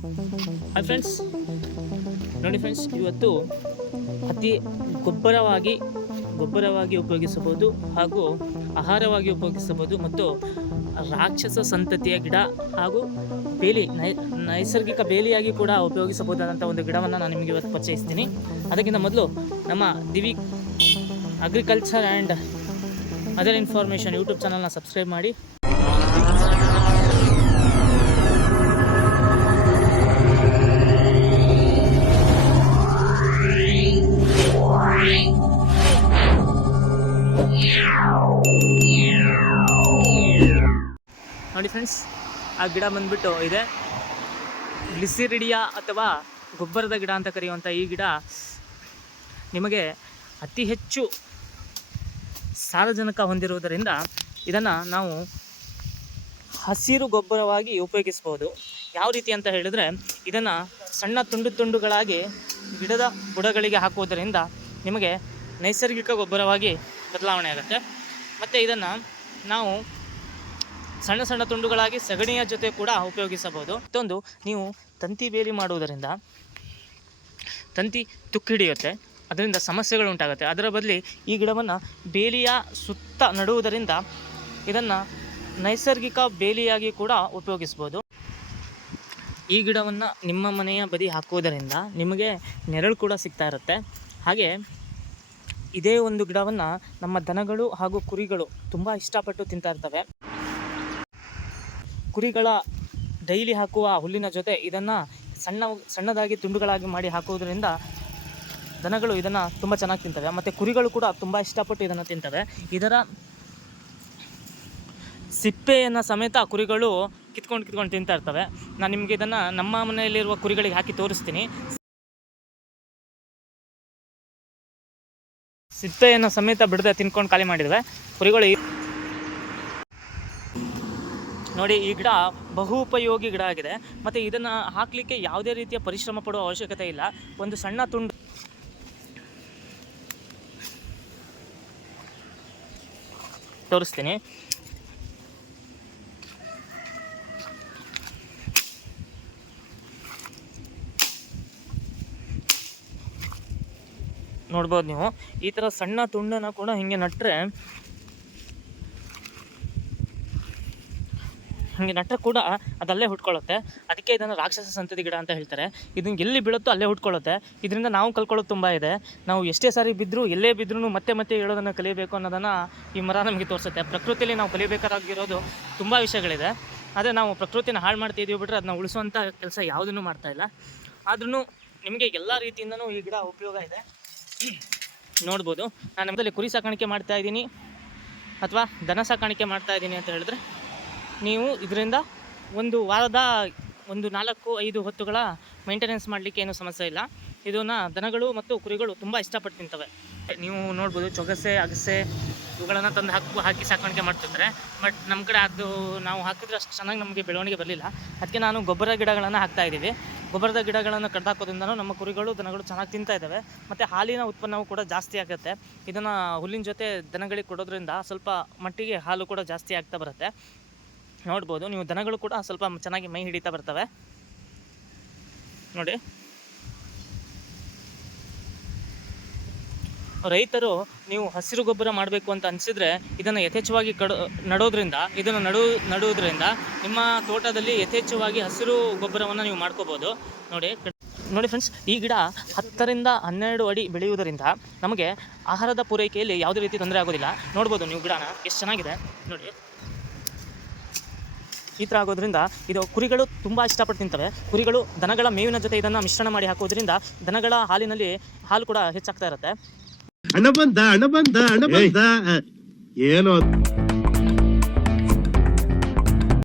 Hi friends, ನೋಡಿ friends, ಇವತ್ತು ಅತಿ ಗೊಬ್ಬರವಾಗಿ ಉಪಯೋಗಿಸಬಹುದು ಹಾಗೂ ಆಹಾರವಾಗಿ ಉಪಯೋಗಿಸಬಹುದು ಮತ್ತು ರಾಕ್ಷಸ ಸಂತತಿಯ ಗಿಡ ಹಾಗೂ ನೈಸರ್ಗಿಕ ಬೇಲಿಯಾಗಿ ಕೂಡ ಉಪಯೋಗಿಸಬಹುದಾದಂಥ ಒಂದು ಗಿಡವನ್ನು ನಾನು ನಿಮಗೆ ಇವತ್ತು ಪರಿಚಯಿಸ್ತೀನಿ. ಅದಕ್ಕಿಂತ ಮೊದಲು ನಮ್ಮ Divi agriculture and other information YouTube ಚಾನಲ್ನ ಸಬ್ಸ್ಕ್ರೈಬ್ ಮಾಡಿ. ನೋಡಿ ಫ್ರೆಂಡ್ಸ್, ಆ ಗಿಡ ಬಂದ್ಬಿಟ್ಟು ಇದೆ ಗ್ಲಿಸಿರಿಡಿಯಾ ಅಥವಾ ಗೊಬ್ಬರದ ಗಿಡ ಅಂತ ಕರೆಯುವಂಥ ಈ ಗಿಡ ನಿಮಗೆ ಅತಿ ಹೆಚ್ಚು ಸಾರಜನಕ ಹೊಂದಿರುವುದರಿಂದ ಇದನ್ನು ನಾವು ಹಸಿರು ಗೊಬ್ಬರವಾಗಿ ಉಪಯೋಗಿಸ್ಬೋದು. ಯಾವ ರೀತಿ ಅಂತ ಹೇಳಿದ್ರೆ, ಇದನ್ನು ಸಣ್ಣ ತುಂಡುಗಳಾಗಿ ಗಿಡದ ಬುಡಗಳಿಗೆ ಹಾಕುವುದರಿಂದ ನಿಮಗೆ ನೈಸರ್ಗಿಕ ಗೊಬ್ಬರವಾಗಿ ಬದಲಾವಣೆ ಆಗುತ್ತೆ. ಮತ್ತು ಇದನ್ನು ನಾವು ಸಣ್ಣ ಸಣ್ಣ ತುಂಡುಗಳಾಗಿ ಸಗಣಿಯ ಜೊತೆ ಕೂಡ ಉಪಯೋಗಿಸಬಹುದು. ಮತ್ತೊಂದು, ನೀವು ತಂತಿ ಬೇಲಿ ಮಾಡುವುದರಿಂದ ತಂತಿ ತುಕ್ಕು ಹಿಡಿಯುತ್ತೆ, ಅದರಿಂದ ಸಮಸ್ಯೆಗಳು ಉಂಟಾಗುತ್ತೆ. ಅದರ ಬದಲಿ ಈ ಗಿಡವನ್ನು ಬೇಲಿಯ ಸುತ್ತ ನಡುವುದರಿಂದ ಇದನ್ನು ನೈಸರ್ಗಿಕ ಬೇಲಿಯಾಗಿ ಕೂಡ ಉಪಯೋಗಿಸ್ಬೋದು. ಈ ಗಿಡವನ್ನು ನಿಮ್ಮ ಮನೆಯ ಬದಿ ಹಾಕುವುದರಿಂದ ನಿಮಗೆ ನೆರಳು ಕೂಡ ಸಿಗ್ತಾ ಇರುತ್ತೆ. ಹಾಗೆ ಇದೇ ಒಂದು ಗಿಡವನ್ನು ನಮ್ಮ ದನಗಳು ಹಾಗೂ ಕುರಿಗಳು ತುಂಬ ಇಷ್ಟಪಟ್ಟು ತಿಂತಾ ಇರ್ತವೆ. ಕುರಿಗಳ ಡೈಲಿ ಹಾಕುವ ಹುಲ್ಲಿನ ಜೊತೆ ಇದನ್ನು ಸಣ್ಣದಾಗಿ ತುಂಡುಗಳಾಗಿ ಮಾಡಿ ಹಾಕುವುದರಿಂದ ದನಗಳು ಇದನ್ನು ತುಂಬ ಚೆನ್ನಾಗಿ ತಿಂತವೆ ಮತ್ತು ಕುರಿಗಳು ಕೂಡ ತುಂಬ ಇಷ್ಟಪಟ್ಟು ಇದನ್ನು ತಿಂತವೆ. ಇದರ ಸಿಪ್ಪೆಯನ್ನು ಸಮೇತ ಕುರಿಗಳು ಕಿತ್ಕೊಂಡು ತಿಂತಾ ಇರ್ತವೆ. ನಾನು ನಿಮಗೆ ಇದನ್ನು ನಮ್ಮ ಮನೆಯಲ್ಲಿರುವ ಕುರಿಗಳಿಗೆ ಹಾಕಿ ತೋರಿಸ್ತೀನಿ. ಸಿಪ್ಪೆಯನ್ನು ಸಮೇತ ಬಿಡದೆ ತಿನ್ಕೊಂಡು ಖಾಲಿ ಮಾಡಿದ್ವಿ ಕುರಿಗಳು. ನೋಡಿ, ಈ ಗಿಡ ಬಹು ಉಪಯೋಗಿ ಗಿಡ ಆಗಿದೆ ಮತ್ತು ಇದನ್ನು ಹಾಕಲಿಕ್ಕೆ ಯಾವುದೇ ರೀತಿಯ ಪರಿಶ್ರಮ ಪಡುವ ಅವಶ್ಯಕತೆ ಇಲ್ಲ. ಒಂದು ಸಣ್ಣ ತುಂಡು ತೋರಿಸ್ತೀನಿ. ನೋಡ್ಬೋದು ನೀವು, ಈ ಥರ ಸಣ್ಣ ತುಂಡನ್ನು ಕೂಡ ಹಿಂಗೆ ನಟ್ಟರೆ ಕೂಡ ಅದಲ್ಲೇ ಹುಟ್ಕೊಳ್ಳುತ್ತೆ. ಅದಕ್ಕೆ ಇದನ್ನು ರಾಕ್ಷಸ ಸಂತತಿ ಗಿಡ ಅಂತ ಹೇಳ್ತಾರೆ. ಇದನ್ನು ಎಲ್ಲಿ ಬೀಳುತ್ತೋ ಅಲ್ಲೇ ಹುಟ್ಕೊಳ್ಳುತ್ತೆ. ಇದರಿಂದ ನಾವು ಕಲ್ಕೊಳ್ಳೋದು ತುಂಬ ಇದೆ. ನಾವು ಎಷ್ಟೇ ಸಾರಿ ಬಿದ್ದರೂ ಎಲ್ಲೇ ಬಿದ್ದರೂ ಮತ್ತೆ ಹೇಳೋದನ್ನು ಕಲಿಯಬೇಕು ಅನ್ನೋದನ್ನು ಈ ಮರ ನಮಗೆ ತೋರಿಸುತ್ತೆ. ಪ್ರಕೃತಿಯಲ್ಲಿ ನಾವು ಕಲಿಯಬೇಕಾಗಿರೋದು ತುಂಬ ವಿಷಯಗಳಿದೆ. ಆದರೆ ನಾವು ಪ್ರಕೃತಿನ ಹಾಳು ಮಾಡ್ತಿದ್ದೀವಿ ಬಿಟ್ಟರೆ ಅದನ್ನ ಉಳಿಸುವಂಥ ಕೆಲಸ ಯಾವುದನ್ನು ಮಾಡ್ತಾಯಿಲ್ಲ. ಆದ್ರೂ ನಿಮಗೆ ಎಲ್ಲ ರೀತಿಯಿಂದನೂ ಈ ಗಿಡ ಉಪಯೋಗ ಇದೆ. ನೋಡ್ಬೋದು, ನಾನು ನಮ್ಮದಲ್ಲಿ ಕುರಿ ಸಾಕಾಣಿಕೆ ಮಾಡ್ತಾಯಿದ್ದೀನಿ ಅಥವಾ ದನ ಸಾಕಾಣಿಕೆ ಮಾಡ್ತಾಯಿದ್ದೀನಿ ಅಂತ ಹೇಳಿದ್ರೆ ನೀವು ಇದರಿಂದ ಒಂದು ವಾರದ 4-5 ಹೊತ್ತುಗಳ ಮೇಂಟೆನೆನ್ಸ್ ಮಾಡಲಿಕ್ಕೆ ಏನೂ ಸಮಸ್ಯೆ ಇಲ್ಲ. ಇದನ್ನು ದನಗಳು ಮತ್ತು ಕುರಿಗಳು ತುಂಬ ಇಷ್ಟಪಟ್ಟು ತಿಂತವೆ. ನೀವು ನೋಡ್ಬೋದು, ಚೊಗಸೆ, ಅಗಸೆ ಇವುಗಳನ್ನು ತಂದು ಹಾಕಿ ಸಾಕಾಣಿಕೆ ಮಾಡ್ತಿರ್ತಾರೆ. ಬಟ್ ನಮ್ಮ ಕಡೆ ಅದು ನಾವು ಹಾಕಿದ್ರೆ ಅಷ್ಟು ಚೆನ್ನಾಗಿ ನಮಗೆ ಬೆಳವಣಿಗೆ ಬರಲಿಲ್ಲ. ಅದಕ್ಕೆ ನಾನು ಗೊಬ್ಬರ ಗಿಡಗಳನ್ನು ಹಾಕ್ತಾಯಿದ್ದೀವಿ. ಗೊಬ್ಬರದ ಗಿಡಗಳನ್ನು ಕಡ್ದಾಕೋದ್ರಿಂದನೂ ನಮ್ಮ ಕುರಿಗಳು ದನಗಳು ಚೆನ್ನಾಗಿ ತಿಂತಾ ಇದ್ದಾವೆ ಮತ್ತು ಹಾಲಿನ ಉತ್ಪನ್ನವು ಕೂಡ ಜಾಸ್ತಿ ಆಗುತ್ತೆ. ಇದನ್ನು ಹುಲ್ಲಿನ ಜೊತೆ ದನಗಳಿಗೆ ಕೊಡೋದ್ರಿಂದ ಸ್ವಲ್ಪ ಮಟ್ಟಿಗೆ ಹಾಲು ಕೂಡ ಜಾಸ್ತಿ ಆಗ್ತಾ ಬರುತ್ತೆ. ನೋಡ್ಬೋದು ನೀವು, ದನಗಳು ಕೂಡ ಸ್ವಲ್ಪ ಚೆನ್ನಾಗಿ ಮೈ ಹಿಡಿತಾ ಬರ್ತವೆ. ನೋಡಿ, ರೈತರು ನೀವು ಹಸಿರು ಗೊಬ್ಬರ ಮಾಡಬೇಕು ಅಂತ ಅನಿಸಿದರೆ ಇದನ್ನು ಯಥೇಚ್ಛವಾಗಿ ನಡುವುದರಿಂದ ನಿಮ್ಮ ತೋಟದಲ್ಲಿ ಯಥೇಚ್ಛವಾಗಿ ಹಸಿರು ಗೊಬ್ಬರವನ್ನು ನೀವು ಮಾಡ್ಕೋಬೋದು. ನೋಡಿ ಫ್ರೆಂಡ್ಸ್, ಈ ಗಿಡ 10-12 ಅಡಿ ಬೆಳೆಯುವುದರಿಂದ ನಮಗೆ ಆಹಾರದ ಪೂರೈಕೆಯಲ್ಲಿ ಯಾವುದೇ ರೀತಿ ತೊಂದರೆ ಆಗೋದಿಲ್ಲ. ನೋಡ್ಬೋದು ನೀವು, ಗಿಡನ ಎಷ್ಟು ಚೆನ್ನಾಗಿದೆ ನೋಡಿ. ಈ ಥರ ಆಗೋದ್ರಿಂದ ಇದು ಕುರಿಗಳು ತುಂಬ ಇಷ್ಟಪಟ್ಟು ತಿಂತವೆ. ಕುರಿಗಳು ದನಗಳ ಮೇವಿನ ಜೊತೆ ಇದನ್ನು ಮಿಶ್ರಣ ಮಾಡಿ ಹಾಕೋದ್ರಿಂದ ದನಗಳ ಹಾಲಿನಲ್ಲಿ ಹಾಲು ಕೂಡ ಹೆಚ್ಚಾಗ್ತಾ ಇರುತ್ತೆ. ಹಣ ಬಂದ ಏನೋ